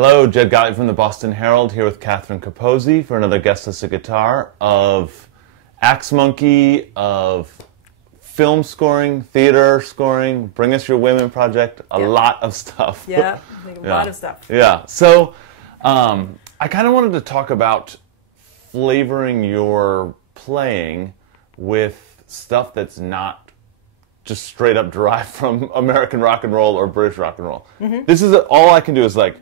Hello, Jed Gottlieb from the Boston Herald here with Catherine Capozzi for another guest listed guitar of Axe Monkey, of film scoring, theater scoring, Bring Us Your Women project, a lot of stuff. Yeah, a lot of stuff. Yeah, so I kind of wanted to talk about flavoring your playing with stuff that's not just straight up derived from American rock and roll or British rock and roll. Mm-hmm. This is all I can do is like.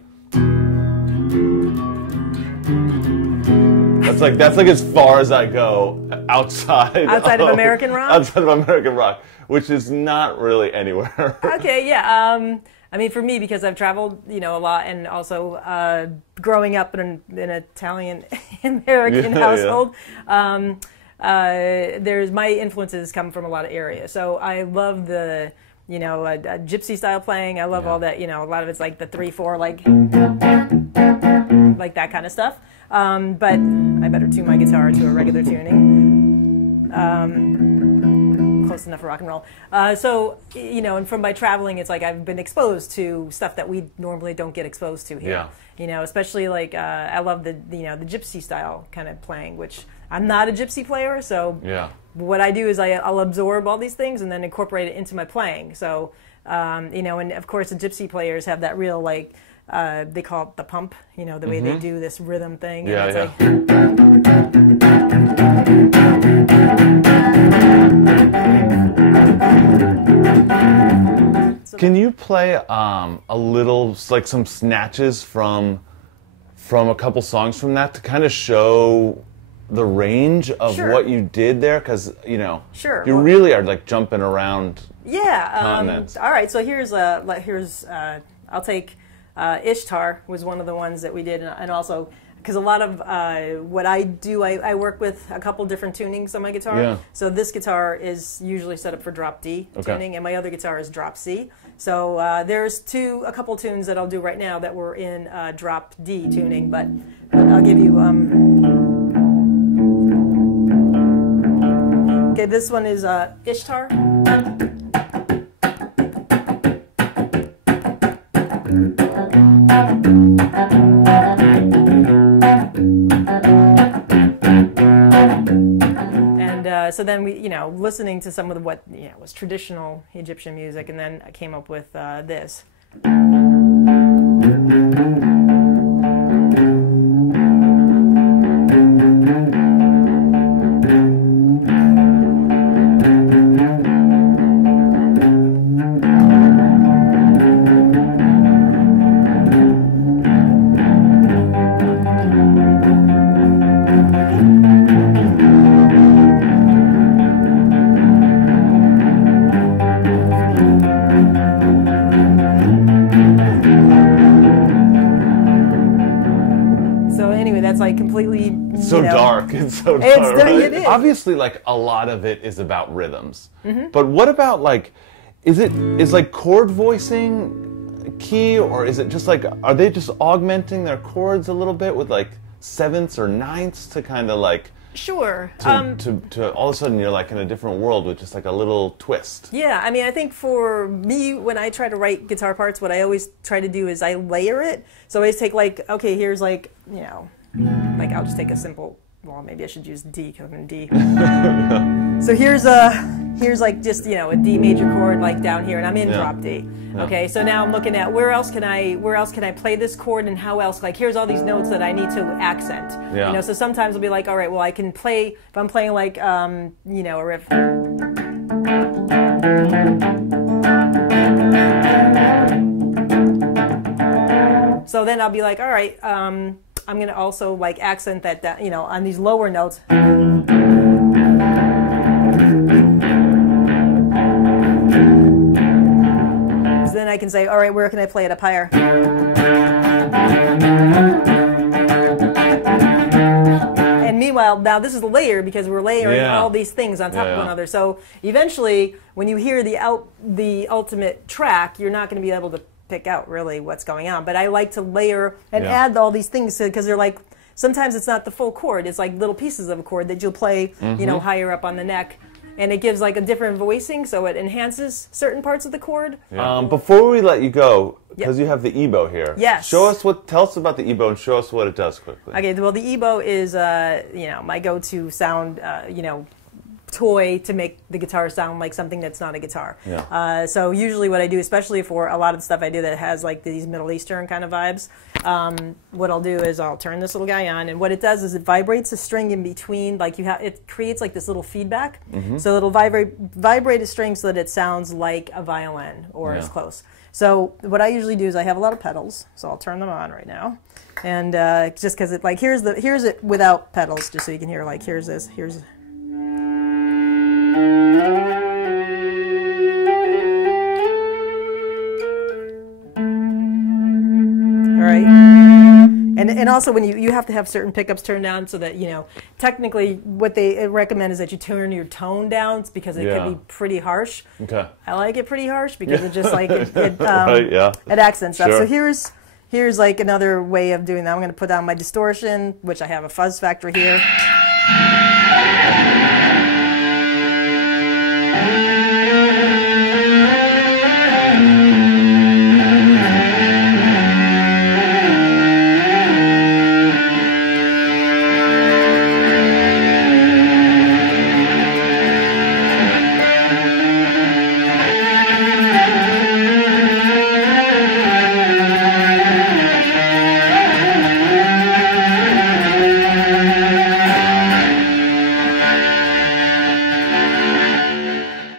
That's like as far as I go outside of American rock? Outside of American rock, which is not really anywhere. Okay, yeah. I mean, for me, because I've traveled, a lot, and also growing up in an Italian American household, there's my influences come from a lot of areas. So I love the, gypsy style playing. I love all that. A lot of it's like the 3/4, like that kind of stuff. But I better tune my guitar to a regular tuning. Close enough for rock and roll. And from my traveling, it's like I've been exposed to stuff that we normally don't get exposed to here. Yeah. Especially like I love the gypsy style kind of playing, which I'm not a gypsy player, so what I do is I'll absorb all these things and then incorporate it into my playing. So and of course the gypsy players have that real like. They call it the pump, the way they do this rhythm thing. Yeah, and it's Can you play a little, like some snatches from a couple songs from that to kind of show the range of what you did there? Because, you really are like jumping around continents. All right, so here's I'll take... Ishtar was one of the ones that we did, and also because a lot of what I do, I work with a couple different tunings on my guitar. Yeah. So this guitar is usually set up for drop D tuning, and my other guitar is drop C. So there's a couple tunes that I'll do right now that were in drop D tuning, but I'll give you. Okay, this one is Ishtar. And so then we, listening to some of what was traditional Egyptian music, and then I came up with this. That's like completely so dark. It's so dark. Right? It is. Obviously, like a lot of it is about rhythms. Mm-hmm. But what about like, is like chord voicing key, or is it just like, are they just augmenting their chords a little bit with like sevenths or ninths to kind of like? Sure. To all of a sudden you're like in a different world with just like a little twist. Yeah, I mean, I think for me, when I try to write guitar parts, what I always try to do is I layer it. So I always take like, okay, here's like, like I'll just take a simple, well, maybe I should use D because I'm in D. So here's like just, a D major chord like down here, and I'm in drop D. Yeah. Okay, so now I'm looking at where else can I play this chord, and how else, like here's all these notes that I need to accent. Yeah. So sometimes I'll be like, all right, well I can play, if I'm playing like, a riff. So then I'll be like, all right, I'm going to also like accent that down, on these lower notes. So then I can say, all right, where can I play it up higher? And meanwhile, now this is the layer because we're layering all these things on top of one another. So eventually, when you hear the ultimate track, you're not going to be able to pick out really what's going on, but I like to layer and add all these things because they're like, sometimes it's not the full chord, it's like little pieces of a chord that you'll play higher up on the neck, and it gives like a different voicing, so it enhances certain parts of the chord. Yeah. Before we let you go, because you have the EBow here. Yes. Tell us about the EBow and show us what it does quickly. Okay, well the EBow is my go-to sound toy to make the guitar sound like something that's not a guitar. Yeah. So usually what I do, especially for a lot of the stuff I do that has like these Middle Eastern kind of vibes, what I'll do is I'll turn this little guy on, and what it does is it vibrates a string in between, like it creates like this little feedback. So it'll vibrate a string so that it sounds like a violin or as close. So what I usually do is I have a lot of pedals, so I'll turn them on right now. And just because here's it without pedals, just so you can hear, like, here's this, here's. And also when you have to have certain pickups turned down so that, technically what they recommend is that you turn your tone down because it can be pretty harsh. Okay. I like it pretty harsh because it just like, it it accents stuff. Sure. So here's like another way of doing that. I'm going to put down my distortion, which I have a fuzz factor here.